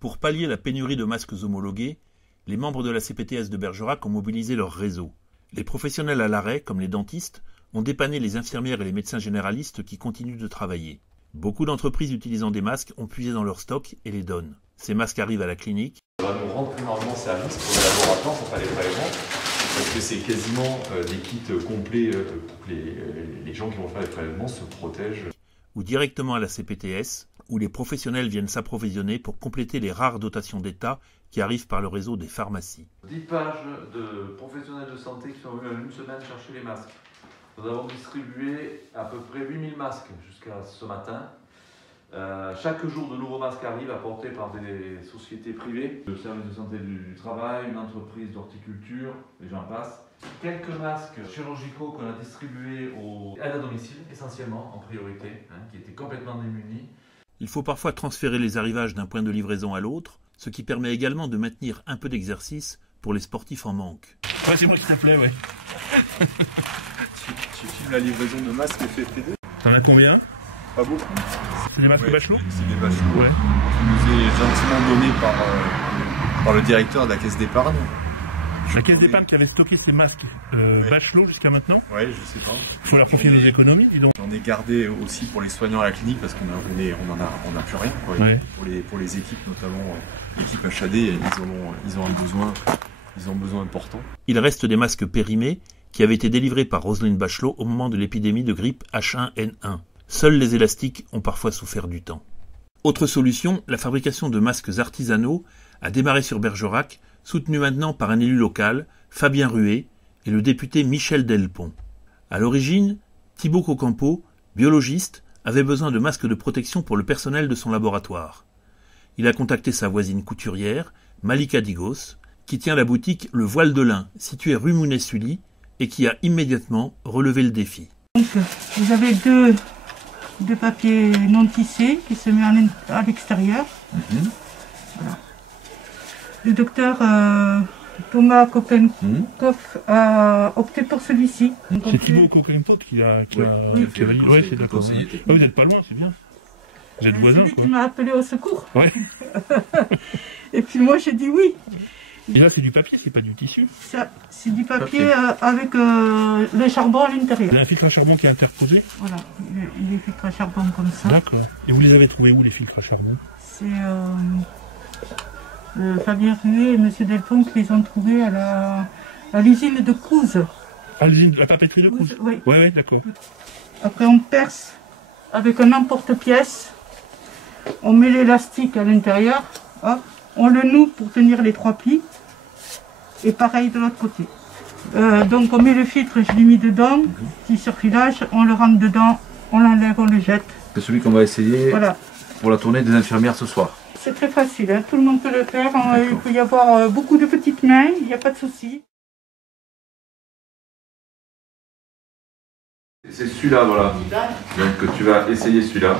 Pour pallier la pénurie de masques homologués, les membres de la CPTS de Bergerac ont mobilisé leur réseau. Les professionnels à l'arrêt, comme les dentistes, ont dépanné les infirmières et les médecins généralistes qui continuent de travailler. Beaucoup d'entreprises utilisant des masques ont puisé dans leur stock et les donnent. Ces masques arrivent à la clinique. Ça va nous rendre énormément service pour les laboratoires, pour faire les prélèvements, parce que c'est quasiment des kits complets pour que les gens qui vont faire les prélèvements se protègent. Ou directement à la CPTS, où les professionnels viennent s'approvisionner pour compléter les rares dotations d'État qui arrivent par le réseau des pharmacies. 10 pages de professionnels de santé qui sont venus en une semaine chercher les masques. Nous avons distribué à peu près 8000 masques jusqu'à ce matin. Chaque jour, de nouveaux masques arrivent apportés par des sociétés privées, le service de santé du travail, une entreprise d'horticulture, les gens passent. Quelques masques chirurgicaux qu'on a distribués aux aides à domicile, essentiellement en priorité, qui étaient complètement démunis. Il faut parfois transférer les arrivages d'un point de livraison à l'autre, ce qui permet également de maintenir un peu d'exercice pour les sportifs en manque. Ouais, c'est moi qui t'appelais, ouais. Tu filmes la livraison de masques FFP2? T'en as combien? Pas beaucoup. C'est des masques Bachelot? C'est des Bachelot. Ouais. Qui nous est gentiment donné par le directeur de la caisse d'épargne. La caisse d'épargne qui avait stocké ces masques Bachelot jusqu'à maintenant? Ouais, je sais pas. Il faut leur confier nos économies, dis donc. J'en ai gardé aussi pour les soignants à la clinique parce qu'on n'a plus rien. Quoi. Ouais. Pour les équipes, notamment l'équipe HAD, ils ont un besoin important. Il reste des masques périmés qui avaient été délivrés par Roselyne Bachelot au moment de l'épidémie de grippe H1N1. Seuls les élastiques ont parfois souffert du temps. Autre solution, la fabrication de masques artisanaux a démarré sur Bergerac, soutenu maintenant par un élu local, Fabien Ruet, et le député Michel Delpont. À l'origine, Thibaut Cocampo, biologiste, avait besoin de masques de protection pour le personnel de son laboratoire. Il a contacté sa voisine couturière, Malika Digos, qui tient la boutique Le Voile de Lin, située rue Mounet-Sully, et qui a immédiatement relevé le défi. Donc, vous avez deux papiers non tissés qui se mettent à l'extérieur. Voilà. Le docteur Thomas Kopenkopf a opté pour celui-ci. C'est Thibaut Kopenkopf qui a validé. Ouais, c'est d'accord. Vous n'êtes pas loin, c'est bien. Vous êtes voisins, quoi. C'est lui quoi. qui m'a appelé au secours. Ouais. Et puis moi, j'ai dit oui. Et là, c'est du papier, c'est pas du tissu. C'est du papier avec le charbon à l'intérieur. Il y a un filtre à charbon qui est interposé. Voilà, il est filtre à charbon comme ça. D'accord. Et vous les avez trouvés où, les filtres à charbon? C'est Fabien Ruet et M. Delpont qui les ont trouvés à l'usine de Couze. À l'usine de la papeterie de Couze? Oui. Ouais, d'accord. Après, on perce avec un emporte-pièce. On met l'élastique à l'intérieur. On le noue pour tenir les 3 plis. Et pareil de l'autre côté. Donc on met le filtre, je l'ai mis dedans, petit surfilage, on le rentre dedans, on l'enlève, on le jette. C'est celui qu'on va essayer pour la tournée des infirmières ce soir. C'est très facile, hein. Tout le monde peut le faire, il peut y avoir beaucoup de petites mains, il n'y a pas de souci. C'est celui-là, voilà. Donc tu vas essayer celui-là.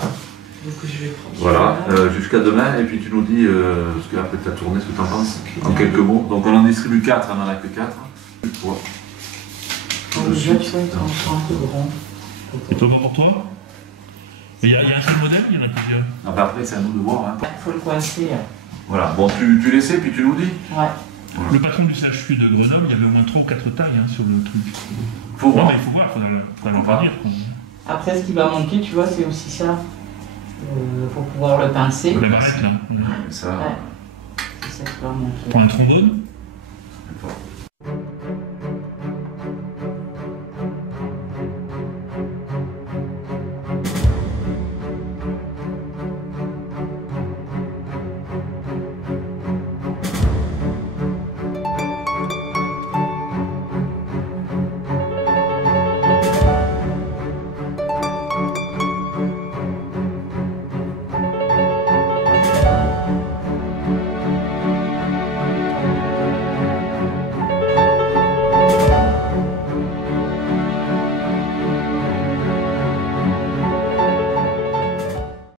Voilà, jusqu'à demain, et puis tu nous dis, parce qu'après tu as tourné, ce que tu en penses, en quelques mots. Donc on en distribue 4, on n'en a que 4. Et toi, pour toi? Il y a un seul modèle, il y en a plusieurs. Ah bah après, c'est à nous de voir. Hein. Il faut le coincer. Voilà, bon, tu l'essaies, puis tu nous dis. Ouais. Voilà. Le patron du CHU de Grenoble, il y avait au moins 3 ou 4 tailles sur le truc. Faut voir. Non, mais il faut voir, il faut leur dire. Après, ce qui va manquer, tu vois, c'est aussi ça. Faut pouvoir le pincer. La barrette, là. Ça. Ouais. C'est ça qui va manquer. Pour un trombone?